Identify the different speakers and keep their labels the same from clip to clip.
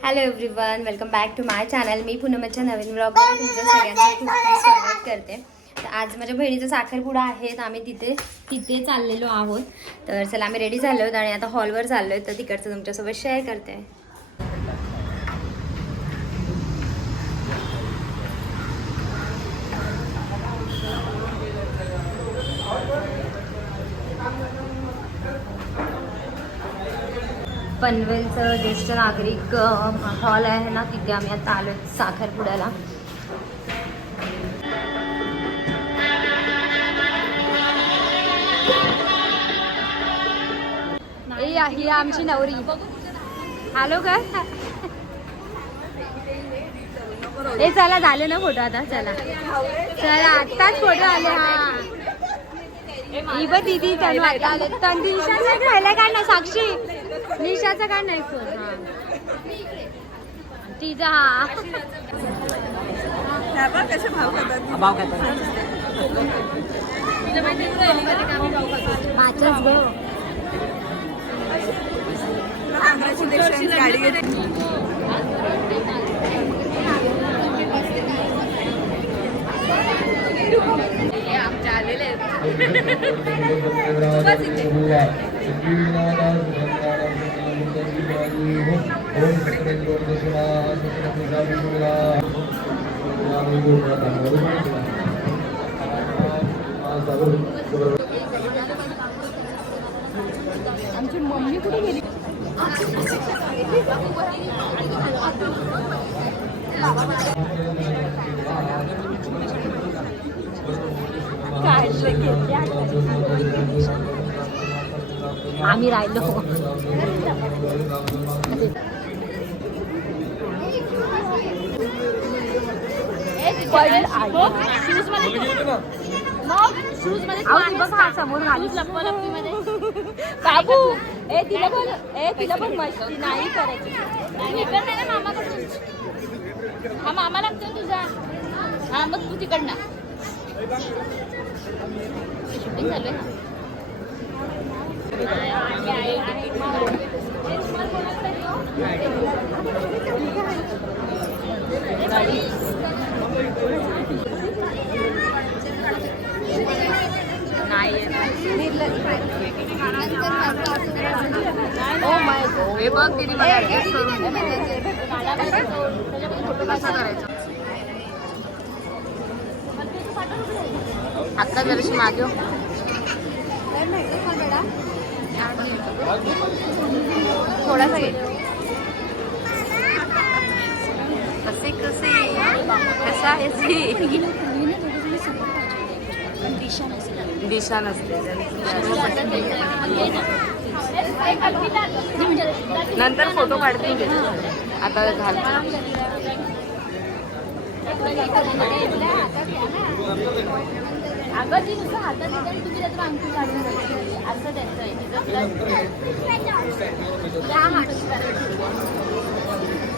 Speaker 1: Hello everyone welcome back to my channel मी पुनमच्या नवीन ब्लॉगमध्ये तुमचं सगळ्यांचं खूप खूप स्वागत करते. तर आज माझ्या बहिणीचा साखरपुडा आहे तर आम्ही तिथे तिथे चाललेलो आहोत. तर चला आम्ही रेडी झालो आहोत आणि आता हॉलवर चाललो आहे तर तिकडचं तुमच्यासोबत शेअर करते. पनवेलचं ज्येष्ठ नागरिक हॉल आहे ना तिथे आम्ही आता आलो साखरपुड्याला. ही ही आमची नवरी. हॅलो काय ए चला झाले ना फोटो आता चला. चला आत्ताच फोटो आले हा. ही बघ दीदी तनु आता आले तन निशाचा राहिला का ना साक्षी. निशाचा का नाही फोन हा. तिचा हा.
Speaker 2: भाव काय
Speaker 1: माझ्याच बघ.
Speaker 2: गाडी घेतली. आमच्या आलेले
Speaker 1: आमची मम्मी कुठे गेली आम्ही राहिलो. समोर बाबू ए तिला पण ए तिला पण मस्ती नाही करायची.
Speaker 3: हा मामा लागतो तुझा. हा मग तू तिकडनं. शूटिंग चालू आहे.
Speaker 2: हे बघ तिने मला adjust करून कसं करायचं आत्ता जराशी मागे
Speaker 1: थोडासा घे.
Speaker 2: कसे कसे? कसा आहे दिशा नसते. नंतर फोटो काढते आता घालतो
Speaker 3: अगं ती नुसतं हातात येते आणि तुम्ही त्याचं अंगठी काढून घ्यायची. असं त्यांचं आहे. तिचं तुला
Speaker 1: हा हा.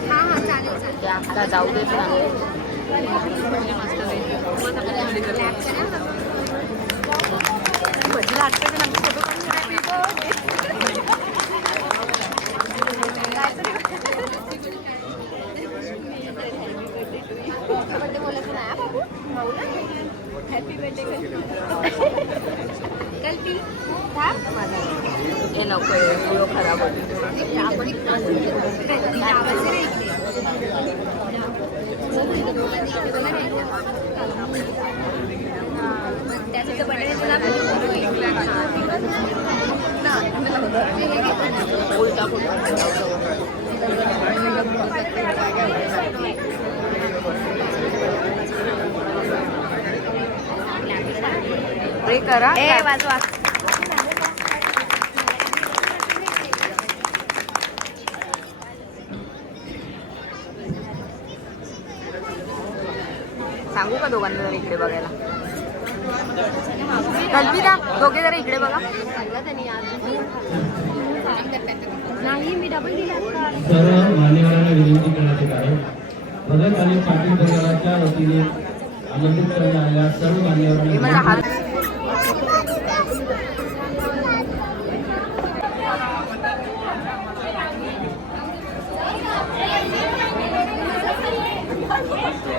Speaker 1: हा हा चालेल चालेल.
Speaker 2: आता जाऊ देत ना भजीला आटका ते नंतर फोटो काढून हे नको व्हिडिओ खराब होतो. करा. सांगू का दोघांना जरा इकडे बघायला? कल्पिता दोघे जरा इकडे बघा.
Speaker 1: नाही मी डबल दिला
Speaker 4: सर्व मान्यवरांना विनंती करण्यात येत आहे. भगत आणि पाटील परिवाराच्या वतीने आमंत्रित करण्यात आलेल्या सर्व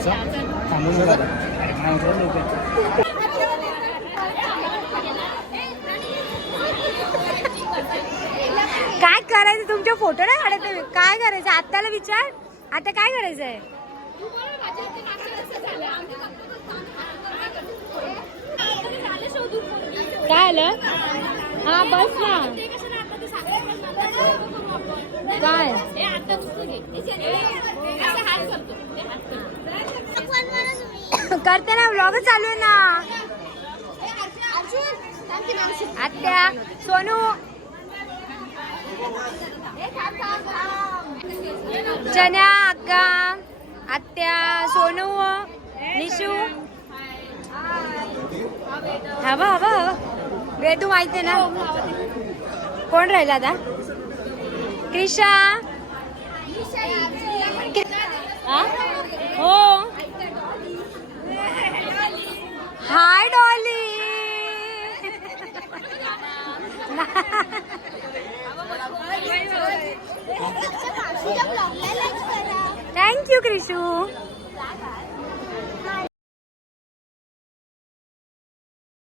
Speaker 5: डायरेक्ट घुसा थांबू नका
Speaker 1: काय करायचं? तुमचे फोटो नाही काढत आहे. काय करायचं? आत्याला विचार. आता काय करायचंय? काय आलं? हा बस ना काय करते ना व्लॉग चालू आहे ना. आत्या सोनू. चन्या अक्का आत्या सोनू निशू. हवा हवा वेदू माहिती ना? कोण राहिला आता? क्रिशा? हो. Hi, Dolly. Thank you, Krishu.